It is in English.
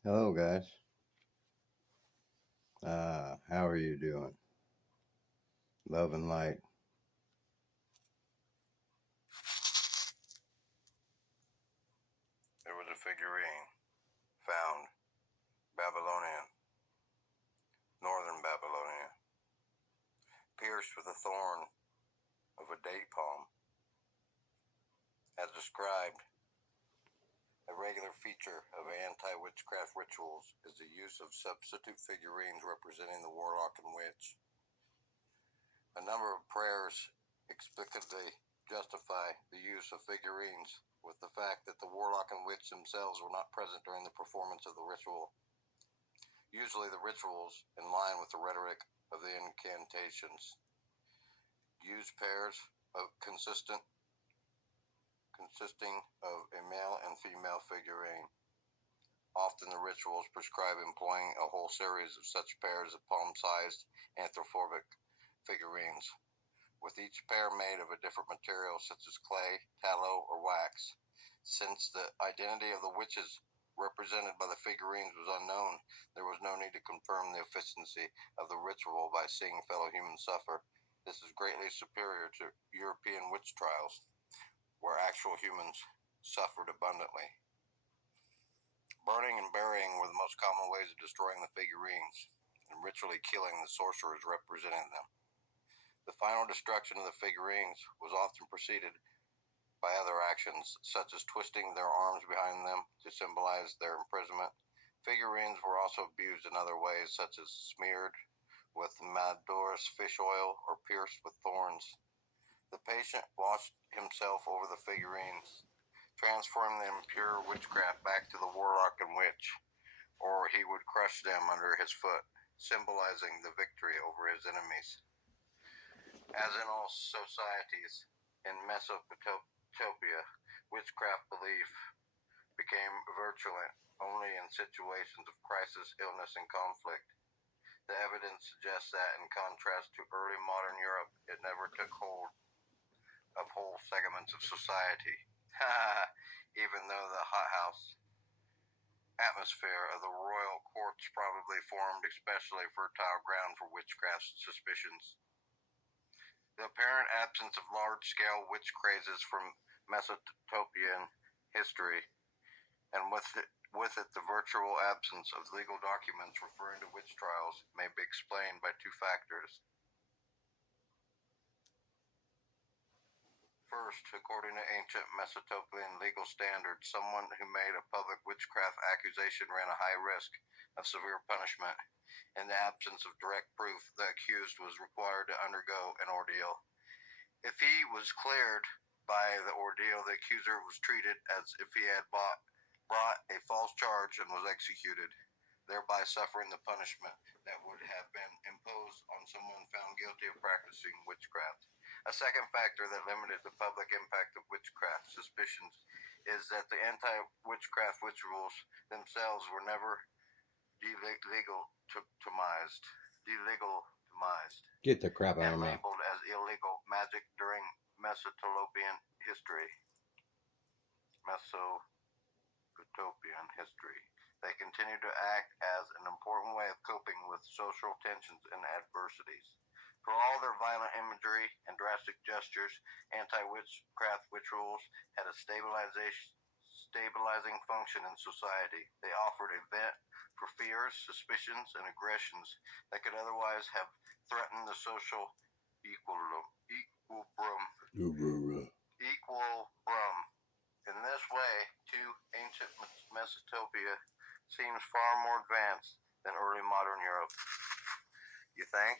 Hello, guys. How are you doing? Love and light. There was a figurine found, Babylonian, northern Babylonia, pierced with a thorn of a date palm. As described, a regular feature of anti-witchcraft rituals is the use of substitute figurines representing the warlock and witch. A number of prayers explicitly justify the use of figurines with the fact that the warlock and witch themselves were not present during the performance of the ritual. Usually the rituals, in line with the rhetoric of the incantations, use pairs consisting of a male and female figurine. Often the rituals prescribe employing a whole series of such pairs of palm-sized anthropomorphic figurines, with each pair made of a different material such as clay, tallow, or wax. Since the identity of the witches represented by the figurines was unknown, there was no need to confirm the efficiency of the ritual by seeing fellow humans suffer. This is greatly superior to European witch trials, where actual humans suffered abundantly. Burning and burying were the most common ways of destroying the figurines, and ritually killing the sorcerers representing them. The final destruction of the figurines was often preceded by other actions, such as twisting their arms behind them to symbolize their imprisonment. Figurines were also abused in other ways, such as smeared with Madorus fish oil or pierced with thorns. The patient washed himself over the figurines, transforming the impure witchcraft back to the warlock and witch, or he would crush them under his foot, symbolizing the victory over his enemies. As in all societies in Mesopotamia, witchcraft belief became virulent only in situations of crisis, illness, and conflict. The evidence suggests that, in contrast to early modern Europe, it never took hold of whole segments of society. Even though the hothouse atmosphere of the royal courts probably formed especially fertile ground for witchcraft suspicions. The apparent absence of large-scale witch crazes from Mesopotamian history, and with it the virtual absence of legal documents referring to witch trials, may be explained by two factors. First, according to ancient Mesopotamian legal standards, someone who made a public witchcraft accusation ran a high risk of severe punishment. In the absence of direct proof, the accused was required to undergo an ordeal. If he was cleared by the ordeal, the accuser was treated as if he had brought a false charge and was executed, thereby suffering the punishment that would have been imposed on someone found guilty of practicing witchcraft. A second factor that limited the public impact of witchcraft suspicions is that the anti-witchcraft rituals themselves were never delegalized. Get the crap out of And me. labeled as illegal magic during Mesopotamian history. They continue to act as an important way of coping with social tensions and adversities. For all their violent imagery and drastic gestures, anti-witchcraft rituals had a stabilizing function in society. They offered a vent for fears, suspicions, and aggressions that could otherwise have threatened the social equilibrium. In this way, too, ancient Mesopotamia seems far more advanced than early modern Europe. You think?